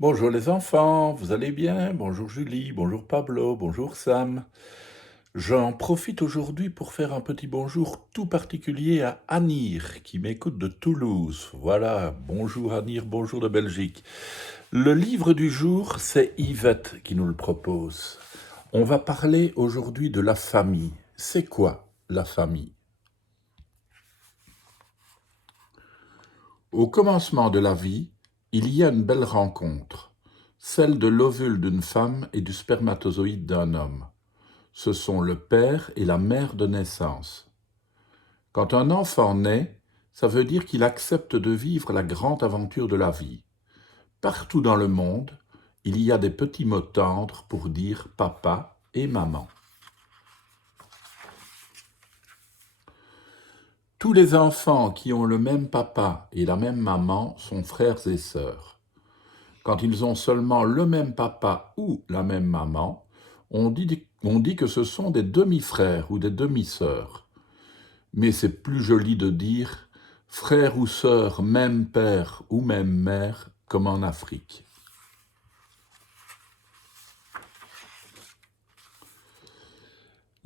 Bonjour les enfants, vous allez bien? Bonjour Julie, bonjour Pablo, bonjour Sam. J'en profite aujourd'hui pour faire un petit bonjour tout particulier à Anir qui m'écoute de Toulouse. Voilà, bonjour Anir, bonjour de Belgique. Le livre du jour, c'est Yvette qui nous le propose. On va parler aujourd'hui de la famille. C'est quoi la famille? Au commencement de la vie, il y a une belle rencontre, celle de l'ovule d'une femme et du spermatozoïde d'un homme. Ce sont le père et la mère de naissance. Quand un enfant naît, ça veut dire qu'il accepte de vivre la grande aventure de la vie. Partout dans le monde, il y a des petits mots tendres pour dire papa et maman. Tous les enfants qui ont le même papa et la même maman sont frères et sœurs. Quand ils ont seulement le même papa ou la même maman, on dit que ce sont des demi-frères ou des demi-sœurs. Mais c'est plus joli de dire frère ou sœur, même père ou même mère, comme en Afrique.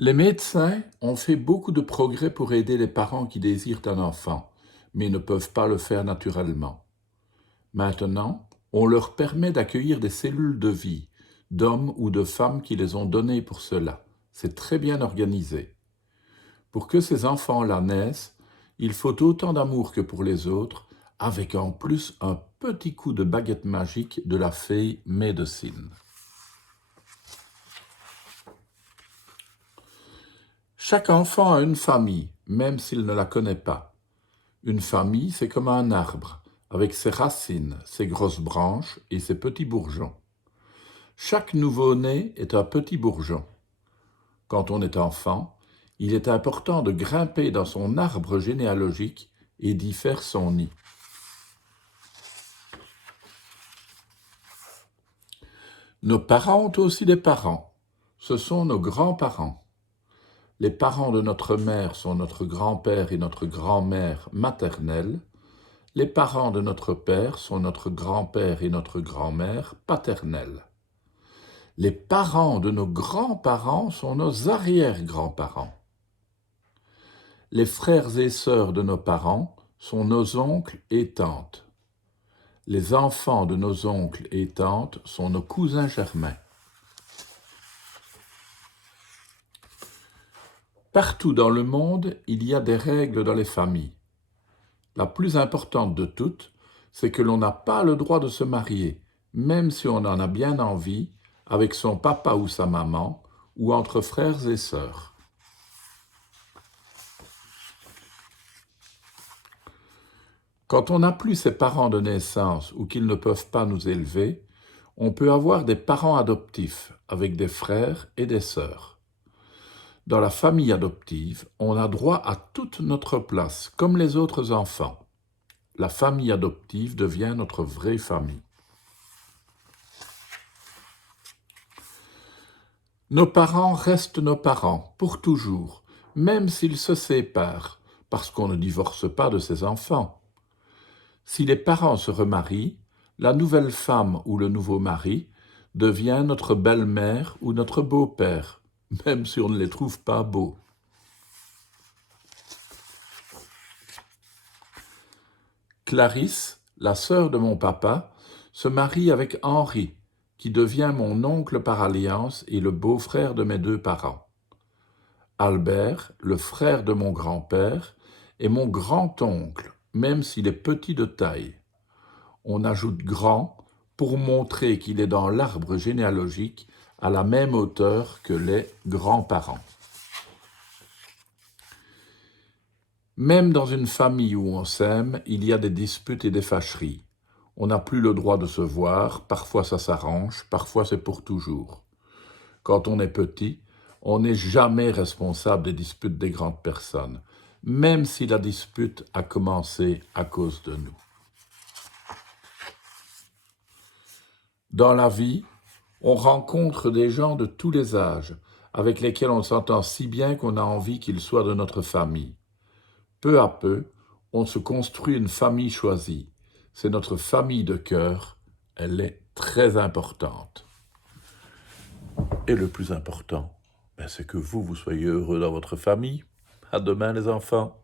Les médecins ont fait beaucoup de progrès pour aider les parents qui désirent un enfant, mais ne peuvent pas le faire naturellement. Maintenant, on leur permet d'accueillir des cellules de vie, d'hommes ou de femmes qui les ont données pour cela. C'est très bien organisé. Pour que ces enfants-là naissent, il faut autant d'amour que pour les autres, avec en plus un petit coup de baguette magique de la fée médecine. Chaque enfant a une famille, même s'il ne la connaît pas. Une famille, c'est comme un arbre, avec ses racines, ses grosses branches et ses petits bourgeons. Chaque nouveau-né est un petit bourgeon. Quand on est enfant, il est important de grimper dans son arbre généalogique et d'y faire son nid. Nos parents ont aussi des parents. Ce sont nos grands-parents. Les parents de notre mère sont notre grand-père et notre grand-mère maternelle. Les parents de notre père sont notre grand-père et notre grand-mère paternelle. Les parents de nos grands-parents sont nos arrière-grands-parents. Les frères et sœurs de nos parents sont nos oncles et tantes. Les enfants de nos oncles et tantes sont nos cousins germains. Partout dans le monde, il y a des règles dans les familles. La plus importante de toutes, c'est que l'on n'a pas le droit de se marier, même si on en a bien envie, avec son papa ou sa maman, ou entre frères et sœurs. Quand on n'a plus ses parents de naissance ou qu'ils ne peuvent pas nous élever, on peut avoir des parents adoptifs avec des frères et des sœurs. Dans la famille adoptive, on a droit à toute notre place, comme les autres enfants. La famille adoptive devient notre vraie famille. Nos parents restent nos parents pour toujours, même s'ils se séparent, parce qu'on ne divorce pas de ses enfants. Si les parents se remarient, la nouvelle femme ou le nouveau mari devient notre belle-mère ou notre beau-père, même si on ne les trouve pas beaux. Clarisse, la sœur de mon papa, se marie avec Henri, qui devient mon oncle par alliance et le beau-frère de mes deux parents. Albert, le frère de mon grand-père, est mon grand-oncle, même s'il est petit de taille. On ajoute grand pour montrer qu'il est dans l'arbre généalogique à la même hauteur que les grands-parents. Même dans une famille où on s'aime, il y a des disputes et des fâcheries. On n'a plus le droit de se voir, parfois ça s'arrange, parfois c'est pour toujours. Quand on est petit, on n'est jamais responsable des disputes des grandes personnes, même si la dispute a commencé à cause de nous. Dans la vie, on rencontre des gens de tous les âges, avec lesquels on s'entend si bien qu'on a envie qu'ils soient de notre famille. Peu à peu, on se construit une famille choisie. C'est notre famille de cœur. Elle est très importante. Et le plus important, c'est que vous soyez heureux dans votre famille. À demain les enfants.